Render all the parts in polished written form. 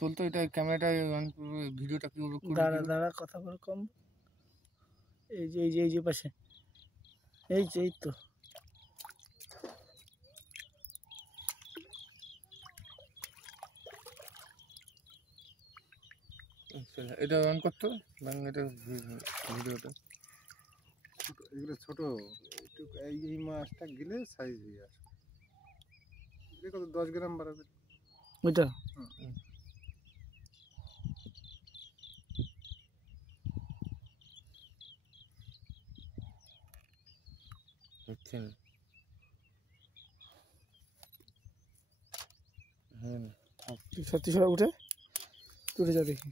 তুলতো এটা ক্যামেরাটা ভিডিওটা কি দাঁড়া দাঁড়া কথা বল কম। এই যে পাশে এই তো এটা অন করতো এটা ভিডিওটা এগুলো ছোট একটু এই মাছটা গেলে সাইজ হয়ে আসবে। এটা কত 10 গ্রাম বাড়াবে ওইটা। হচ্ছে না। হ্যাঁ সত্যি সরা উঠে তুলে যা দেখি।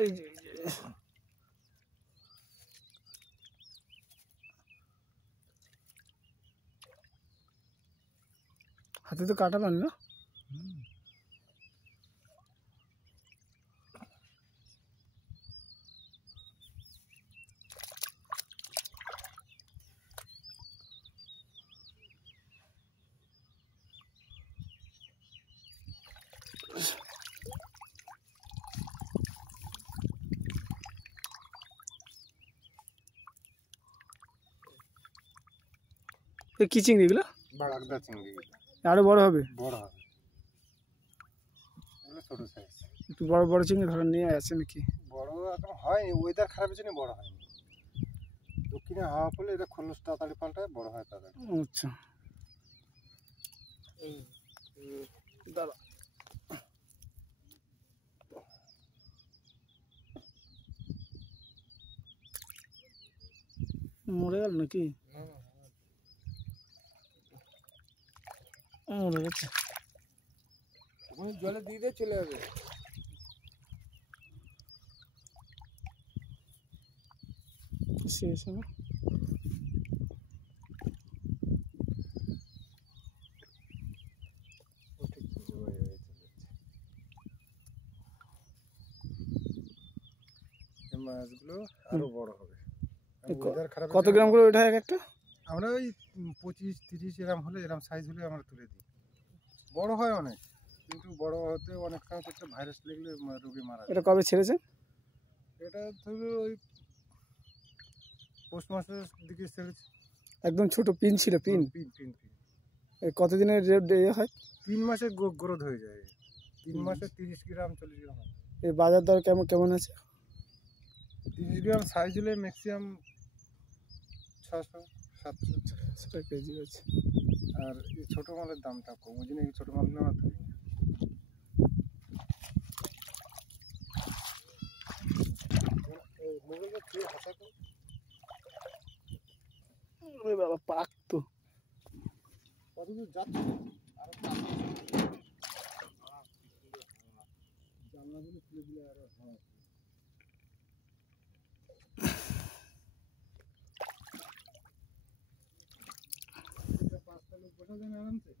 এই যে হাতে তো কাটা পান না। কি চিংড়ি এগুলো? বাগদা চিংড়ি। আরো বড় হবে? বড় হবে, এগুলো ছোট সাইজ। একটু বড় বড় চিংড়ি ধরে নিয়ে আসে নাকি? বড় এখন হয়নি, ওয়েদার খারাপের জন্য বড় হয়নি। দক্ষিণে হাওয়া পড়লে এটা খোলস তাড়াতাড়ি পাল্টায়, বড় হয় তাড়াতাড়ি। আচ্ছা দাঁড়া মরে গেল নাকি? মরে গেছে। ওখানে জলে দিয়ে দিয়ে চলে যাবে। শেষ না মাছগুলো আরো বড় হবে। কত গ্রাম করে ওঠা এক একটা? আমরা ওই 25-30 এরম হলে, এরম সাইজ হলে আমরা তুলে দিই। বড় হয় অনেক, কিন্তু বড় হতে অনেক সময় একটা ভাইরাস লাগলে রোগী মারা যায়। এটা কবে ছেড়েছেন? এটা ধরো ওই পৌষ মাসের দিকে ছেড়েছে। একদম ছোট পিন ছিল? পিন কতদিনের হয়? 3 মাসে গ্রোথ হয়ে যায়। 3 মাসে 30 গ্রাম 40 গ্রাম হয়। এই বাজার দর কেমন আছে? 30 গ্রাম সাইজ হলে ম্যাক্সিমাম 600-700 কেজি আছে। আর এই ছোটো মালের দামটা কম, ওই জন্য এই ছোটো মাল নেওয়া ধরি না। বাবা পাক তো কতদূর যাচ্ছে? জানলাগুলো খুলে দিলে আরো হয়। পাঁচটা লোক বসা যায় না আরামসে।